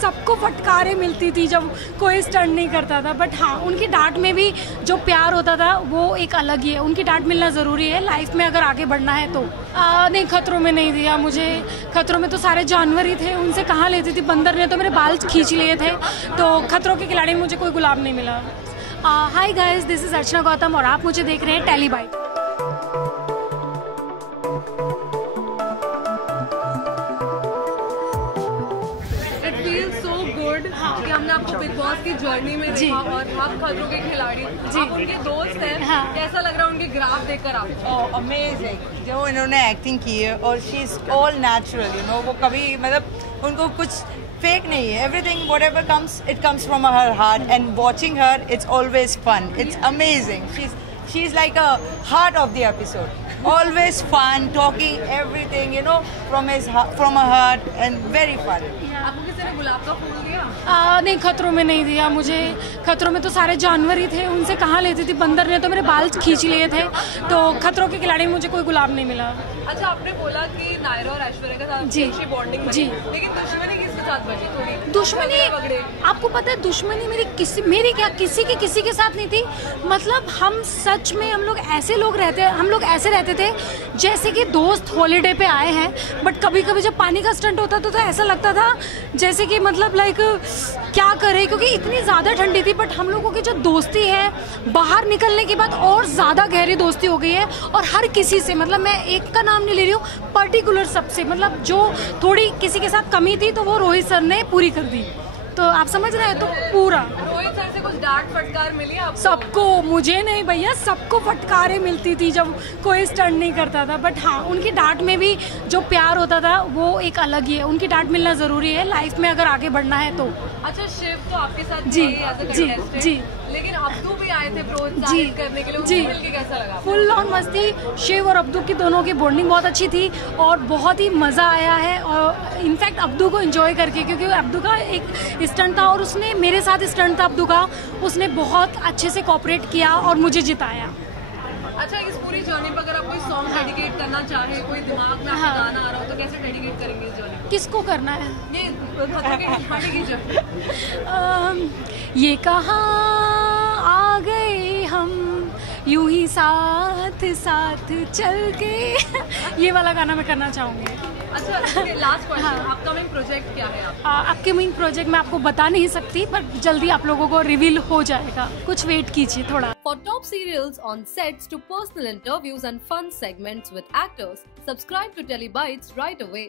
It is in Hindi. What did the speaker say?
सबको फटकारें मिलती थी जब कोई स्टंट नहीं करता था, बट हाँ उनकी डांट में भी जो प्यार होता था वो एक अलग ही है। उनकी डांट मिलना ज़रूरी है लाइफ में अगर आगे बढ़ना है तो। नहीं, खतरों में नहीं दिया मुझे। खतरों में तो सारे जानवर ही थे, उनसे कहाँ लेती थी। बंदर ने तो मेरे बाल खींच लिए थे, तो खतरों के खिलाड़ी में मुझे कोई गुलाब नहीं मिला। हाय गाइस, दिस इज़ अर्चना गौतम और आप मुझे देख रहे हैं टेली बाइट। कि हमने आपको बिग बॉस की जर्नी में देखा और आप खतरों के खिलाड़ी आप उनके दोस्त हैं। हाँ। कैसा लग रहा है उनके ग्राफ देखकर आपको? अमेजिंग जो इन्होंने एक्टिंग की है, और she is all natural, you know. वो कभी मतलब उनको कुछ फेक नहीं है। Everything whatever comes it comes from her heart, and watching her it's always fun. It's amazing. She is like a heart of the episode. Always fun, talking everything, you know, from her heart, and very fun. आपको किसी ने गुलाब का फूल दिया? नहीं, खतरों में नहीं दिया मुझे। खतरों में तो सारे जानवर ही थे, उनसे कहाँ लेती थी। बंदर ने तो मेरे बाल खींच लिए थे, तो खतरों के खिलाड़ी में मुझे कोई गुलाब नहीं मिला। अच्छा, आपने बोला कि नायरा और ऐश्वर्या के साथ अच्छी बॉन्डिंग बनी, लेकिन दुश्मनी किसके साथ बनी? थोड़ी दुश्मनी आपको पता है, दुश्मनी मेरी किसी के साथ नहीं थी। मतलब हम सच में हम लोग ऐसे रहते थे जैसे कि दोस्त हॉलीडे पे आए हैं, बट कभी कभी जब पानी का स्टंट होता था तो ऐसा लगता था जैसे कि मतलब लाइक क्या करें, क्योंकि इतनी ज़्यादा ठंडी थी। बट हम लोगों की जो दोस्ती है बाहर निकलने के बाद और ज़्यादा गहरी दोस्ती हो गई है, और हर किसी से, मतलब मैं एक का नाम नहीं ले रही हूँ, पर्टिकुलर सबसे, मतलब जो थोड़ी किसी के साथ कमी थी तो वो रोहित सर ने पूरी कर दी। तो आप समझ रहे हैं, तो पूरा रोहित सर से कुछ डांट फटकार मिली आपको? सबको, मुझे नहीं भैया, सबको फटकारें मिलती थी जब कोई स्टंट नहीं करता था। बट हाँ उनकी डांट में भी जो प्यार होता था वो एक अलग ही है। उनकी डांट मिलना ज़रूरी है लाइफ में अगर आगे बढ़ना है तो। अच्छा, शिव तो आपके साथ जी, लेकिन अब्दू भी आए थे प्रोत्साहित करने के लिए, जी, मिलके कैसा लगा? फुल ऑन मस्ती। शिव और अब्दू की दोनों की बॉन्डिंग बहुत अच्छी थी और बहुत ही मज़ा आया है। और इनफैक्ट अब्दू को एंजॉय करके, क्योंकि अब्दू का एक स्टंट था और उसने मेरे साथ स्टंट था अब्दू का, उसने बहुत अच्छे से कोऑपरेट किया और मुझे जिताया। अच्छा, इस पूरी जर्नी पर अगर आप कोई सॉन्ग डेडिकेट करना चाहे, कोई दिमाग में आपका गाना आ रहा हो, तो कैसे डेडिकेट करेंगे इस जर्नी को? किसको करना है ये खतरों के खिलाड़ी की जर्नी? ये कहाँ आ गए हम यूं ही साथ साथ चल के ये वाला गाना मैं करना चाहूँगी। अच्छा, लास्ट क्वेश्चन, अपकमिंग प्रोजेक्ट क्या है आपका? अपकमिंग प्रोजेक्ट मैं आपको बता नहीं सकती, पर जल्दी आप लोगों को रिवील हो जाएगा, कुछ वेट कीजिए थोड़ा। For top serials on sets to personal interviews and fun segments with actors, subscribe to Telebytes right away.